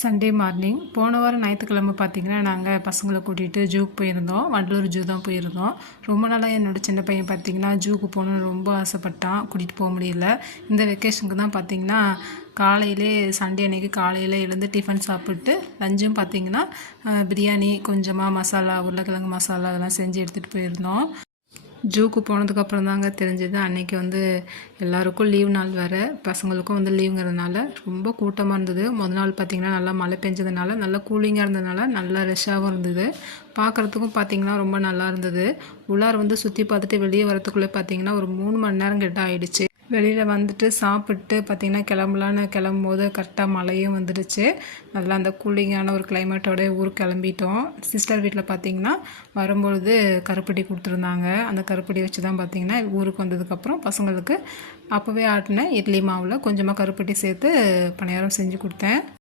Sunday morning போன வாரம் ஞாயிற்றுக்கிழமை பார்த்திங்கன்னா நாங்கள் பசங்களை கூட்டிகிட்டு ஜூக்கு போயிருந்தோம். வண்டலூர் ஜூ தான் போயிருந்தோம். ரொம்ப நாளாக என்னோடய சின்ன பையன் பார்த்திங்கன்னா ஜூக்கு போகணுன்னு ரொம்ப ஆசைப்பட்டான். கூட்டிகிட்டு போக முடியல. இந்த வெக்கேஷனுக்கு தான் பார்த்திங்கன்னா காலையிலே சண்டே அன்றைக்கி காலையில் எழுந்து டிஃபன் சாப்பிட்டு லஞ்சும் பார்த்திங்கன்னா பிரியாணி கொஞ்சமாக மசாலா உருளைக்கிழங்கு மசாலா அதெல்லாம் செஞ்சு எடுத்துகிட்டு போயிருந்தோம். ஜூக்கு போனதுக்கப்புறம் தாங்க தெரிஞ்சது அன்றைக்கி எல்லாருக்கும் லீவ் நாள் வேறு, பசங்களுக்கும் லீவுங்கிறதுனால ரொம்ப கூட்டமாக இருந்தது. முதல் நாள் பார்த்திங்கன்னா நல்லா மழை பெஞ்சதுனால நல்லா கூலிங்காக இருந்ததுனால நல்லா ரஷ்ஷாகவும் இருந்தது. பார்க்குறதுக்கும் பார்த்திங்கன்னா ரொம்ப நல்லா இருந்தது. உள்ளார சுற்றி பார்த்துட்டு வெளியே வரத்துக்குள்ளே பார்த்திங்கன்னா ஒரு 3 மணி நேரம் கிட்ட ஆகிடுச்சு. வெளியில் வந்துட்டு சாப்பிட்டு பார்த்திங்கன்னா கிளம்பலான்னு கிளம்பும்போது கரெக்டாக மழையும் வந்துடுச்சு. நல்லா அந்த கூலிங்கான ஒரு கிளைமேட்டோட ஊருக்கு கிளம்பிட்டோம். சிஸ்டர் வீட்டில் பார்த்திங்கன்னா வரும்பொழுது கருப்பட்டி கொடுத்துருந்தாங்க. அந்த கருப்பட்டி வச்சு தான் பார்த்திங்கன்னா ஊருக்கு வந்ததுக்கப்புறம் பசங்களுக்கு அப்போவே ஆட்டின இட்லி மாவில் கொஞ்சமாக கருப்பட்டி சேர்த்து பணியாரம் செஞ்சு கொடுத்தேன்.